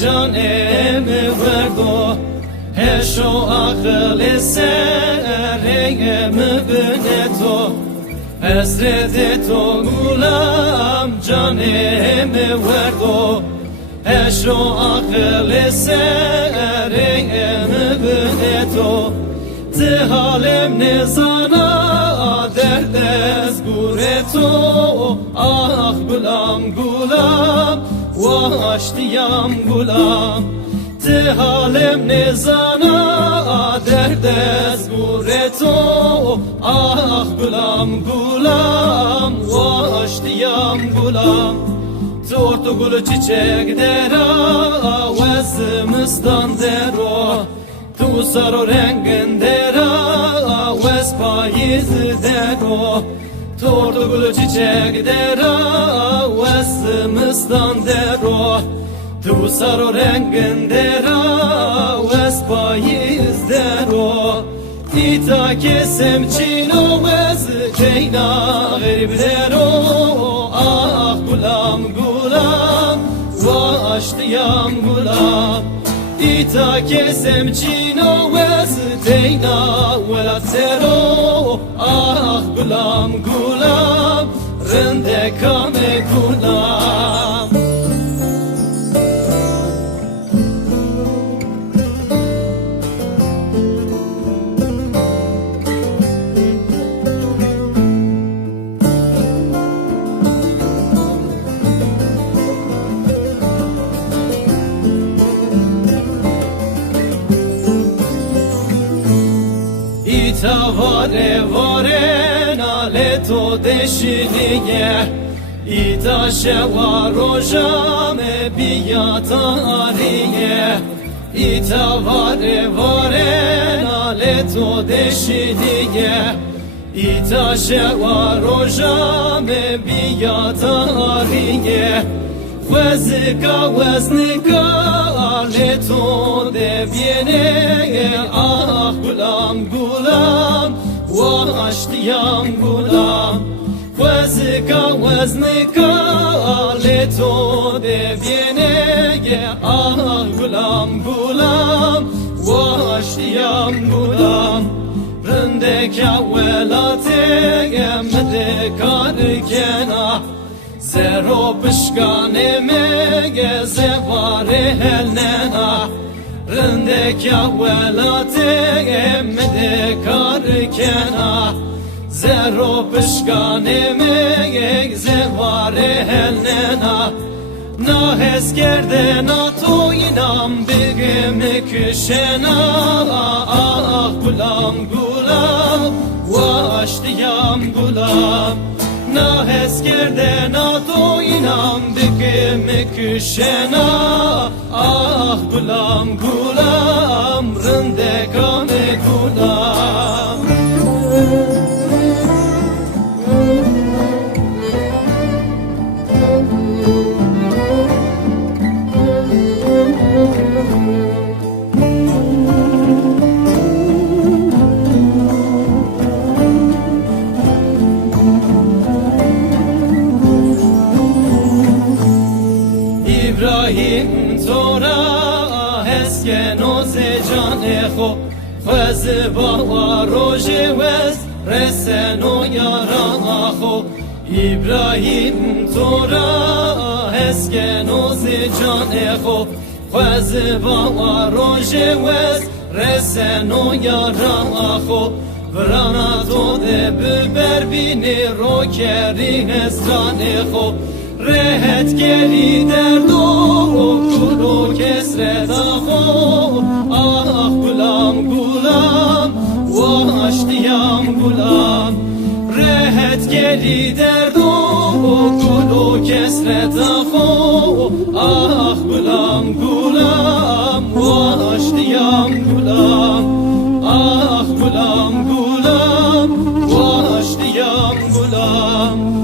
جانم وردو هشو عقل سرم بنتو حسرت تو گولم جانم وردو هشو عقل سرم بنتو تهالم نزانا درد از گوره تو آخ گلم گلم واشتیم گلم تهالم نزانا درد از گوره تو آخ گلم گلم واشتیم گلم تورتو گل çiçek dera ve zimistan dero tu sarı rengin dera ve spayiz dero tortu gül çiçek dera ve zimistan dero tu sarı rengin dera ve spayiz dero Tita kesem çino vez keyna garib dero ah gulam gulam vaştiyam gulam Tita kesem çino vez keyna vela zero ah gulam gulam rende kame gulam İta vare vare nale to deşiniye İta şeva rojame biyata ariye İta vare vare nale to deşiniye İta şeva rojame biyata ariye Vezika veznika leto de viene ah gulam gulam vaştiyam gulam Vezika veznika leto de viene ah gulam gulam vaştiyam gulam Rındeka velate mede karkena Zero pişkane me zevare helnena Rindek ya velate emde karkena Zero pişkane me zevare helnena Na heskerde na to inam bigim küşena Ah gulam gulam vaştiyam gulam Na heskerde na to inam dikim küşena Ah gulam gulam rinde kame gulam İbrahim tora hesken o zecane xo Vez bava roje vez resen o yara xo İbrahim tora hesken o zecane xo Vez bava roje vez resen o yara xo Vrana to de biber bini ro keri hestane xo Rehet geri derdo kulu kesret aho Ah gulam gulam vaştiyam gulam Rehet geri derdo kulu kesret aho Ah gulam gulam vaştiyam gulam Ah gulam gulam vaştiyam gulam